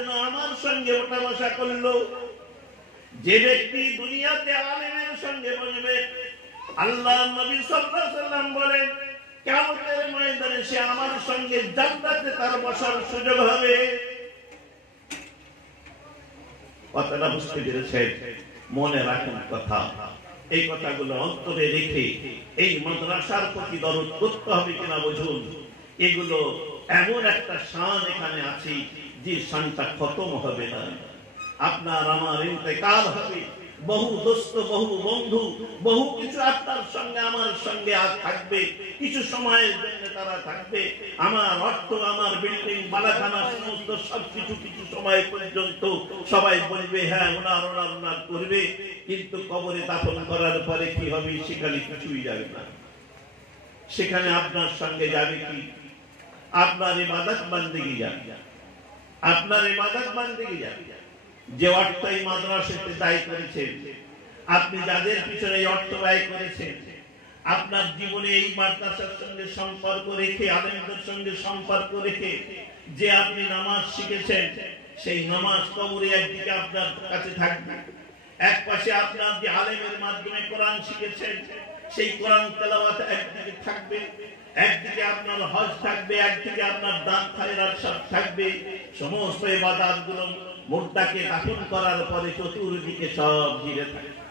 যেন আমার সঙ্গে ওঠা বসা করলো। যে ব্যক্তি দুনিয়াতে আলেমের সঙ্গে বসবে, আল্লাহ নবী সাল্লাল্লাহু আলাইহি ওয়াসাল্লাম বলেন কিয়ামতের ময়দানে সে আমার সঙ্গে জান্নাতে তার বসার সুযোগ হবে। কথাটা বুঝতে পেরেছেন? মনে রাখুন কথা, এই কথাগুলো অন্তরে রেখে এই মাদ্রাসার প্রতি দরদ করতে হবে কিনা বুঝুন। এগুলো এমন একটা শান এখানে আছে যে শানটা খতম হবে না। আপনার আমার ইন্তেকাল হবে, বহু দোস্ত, বহু বন্ধু, বহু কিছু আপনার সঙ্গে আমার সঙ্গে আর থাকবে, কিছু সময়ের জন্য তারা থাকবে। আমার অর্থ, আমার বিল্ডিং, বালাখানা, সমস্ত সবকিছু কিছু সময় পর্যন্ত সবাই বলবে হ্যাঁ ওনার ওনার ওনার করবে, কিন্তু কবরে দাফন করার পরে কি হবে সেখানে কিছুই যাবে না। সেখানে আপনার সঙ্গে যাবে কি? আপনার ইবাদত বান্দেগি যাবে, আপনার ইবাদত বান্দেগি যাবে। যে অর্থ এই মাদ্রাসাতে ব্যয় করেছেন, আপনি যাদের পিছনে এই অর্থ ব্যয় করেছেন, আপনার জীবনে এই মাদ্রাসার সঙ্গে সম্পর্ক রেখে, আলেমদের সঙ্গে সম্পর্ক রেখে যে আপনি নামাজ শিখেছেন, সেই নামাজ কবরে একদিকে আপনার কাছে থাকবে, এক পাশে আপনার যে আলেমের মাধ্যমে কোরআন শিখেছেন সেই কোরআন তেলাওয়াত একদিকে থাকবে, একদিকে আপনার হজ থাকবে, একদিকে আপনার দান খায়রাত সব থাকবে। সমস্ত ইবাদতগুলো মুর্দাকে দাফন করার পরে চতুর্দিকে সব ঘিরে থাকবে,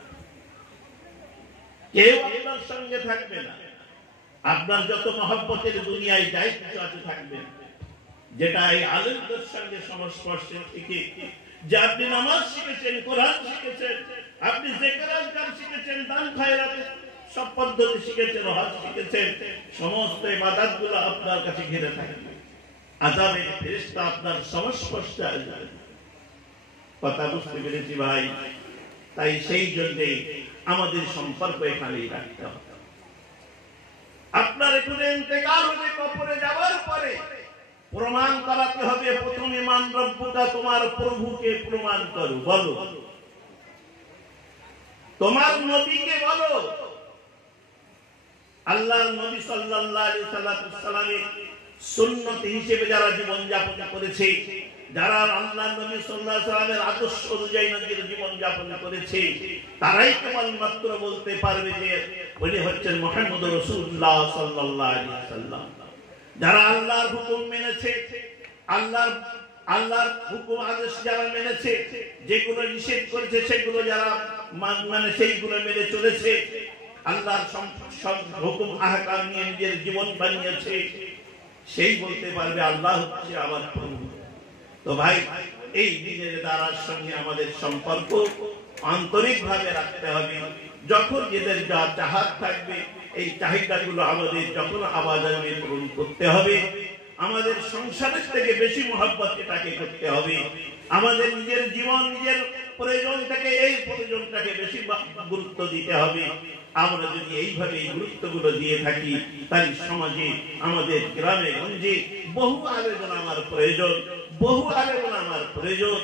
কেউ আপনার সঙ্গে থাকবে না। আপনার যত মহব্বতের দুনিয়ায় যাই কিছু আছে থাকবে, যেটা এই আলেমদের সঙ্গে সংস্পর্শে থেকে যে আপনি নামাজ শিখেছেন, কোরআন শিখেছেন, আপনি জিকির আজকার শিখেছেন, দান খায়রাত সব পদ্ধতি শিখেছেন, হজ শিখেছেন, সমস্ত ইবাদতগুলো আপনার কাছে ঘিরে থাকবে। আযাবের ফেরেশতা আপনার সংস্পর্শে আসবে। কথা বুঝতে পেরেছি ভাই? তাই সেই জন্য আমাদের সম্পর্ক এখানেই রাখতে হবে। আপনার এখানে ইন্তেকাল হয়ে কবরে যাওয়ার পরে প্রমাণ করাতে হবে, প্রথমে মান রব্বুকা, তোমার প্রভুকে প্রমাণ করো, বলো, তোমার নবীকে বলো। আল্লাহর নবী সাল্লাল্লাহু আলাইহি সাল্লামের সুন্নত হিসেবে যারা জীবন যাপন করেছে, যারা আল্লাহর নবী সাল্লাল্লাহু আলাইহি সাল্লামের আদর্শ অনুযায়ী নিজের জীবন যাপন করেছে, তারাই কেবলমাত্র বলতে পারবে যে উনি হচ্ছেন মুহাম্মদুর রাসূলুল্লাহ সাল্লাল্লাহু আলাইহি সাল্লাম। যারা আল্লাহর হুকুম মেনেছে, আল্লাহর হুকুম আদেশ যারা মেনেছে, যেগুলো নিষেধ করেছে সেগুলো যারা মানে সেইগুলো মেনে চলেছে, আল্লাহর সব হুকুম আহকাম নিয়ে নিজের জীবন বানিয়েছে, সেই বলতে পারবে আল্লাহ হচ্ছে আমার প্রভু। তো ভাই, এই দিনের দ্বারার সঙ্গে আমাদের সম্পর্ক আন্তরিকভাবে রাখতে হবে। যখন এদের যা চাহাত থাকবে, এই চাহিদাগুলো আমাদের যখন আওয়াজ আসবে পূরণ করতে হবে। আমাদের সংসারের থেকে বেশি মহব্বত এটাকে করতে হবে। আমাদের নিজের জীবন, নিজের প্রয়োজন থেকে এই প্রয়োজনটাকে বেশি গুরুত্ব দিতে হবে। আমরা যদি এইভাবে এই গুরুত্বগুলো দিয়ে থাকি, তাই সমাজে, আমাদের গ্রামে গঞ্জে বহু আবেদন আমার প্রয়োজন, বহু আবেদন আমার প্রয়োজন।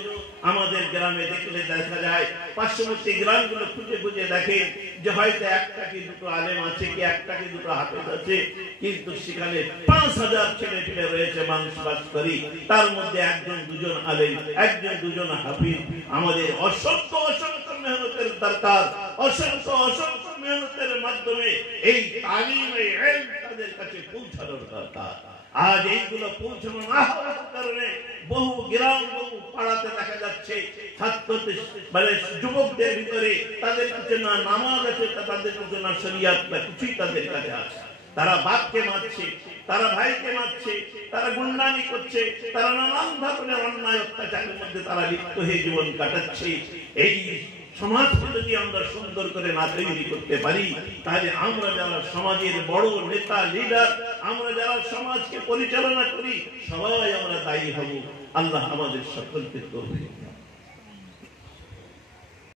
আমাদের গ্রামে দেখলে দেখা যায়, পার্শ্ববর্তী গ্রামগুলো খুঁজে খুঁজে দেখে যে হয়তো একটা কি দুটো আলেম আছে, কি একটা কি দুটো হাফেজ আছে, কিন্তু সেখানে ৫,০০০ ছেলে পেলে রয়েছে, মানুষ বাস করি, তার মধ্যে একজন দুজন আলেম, একজন দুজন হাফিজ। আমাদের অসংখ্য অসংখ্য মেহনতের দরকার, অসংখ্য অসংখ্য মেহনতের মাধ্যমে এই তালিম, এই ইলম তাদের কাছে পৌঁছানোর দরকার। আজ এইগুলো পৌঁছানো না হওয়ার কারণে বহু গ্রাম, বহু পাড়াতে দেখা যাচ্ছে ছাত্রদের মানে যুবকদের ভিতরে তাদের কাছে না নামাজ আছে, তাদের কাছে না শরীয়ত, না কিছুই তাদের কাছে আছে। তারা বাপকে মারছে, তারা ভাইকে মারছে, তারা গুন্ডামি করছে, তারা নানান ধরনের অন্যায় অত্যাচারের মধ্যে তারা লিপ্ত হয়ে জীবন কাটাচ্ছে। এই সমাজকে যদি আমরা সুন্দর করে না তৈরি করতে পারি, তাহলে আমরা যারা সমাজের বড় নেতা, লিডার, আমরা যারা সমাজকে পরিচালনা করি, সবাই আমরা দায়ী হব। আল্লাহ আমাদের সকলকে তৌফিক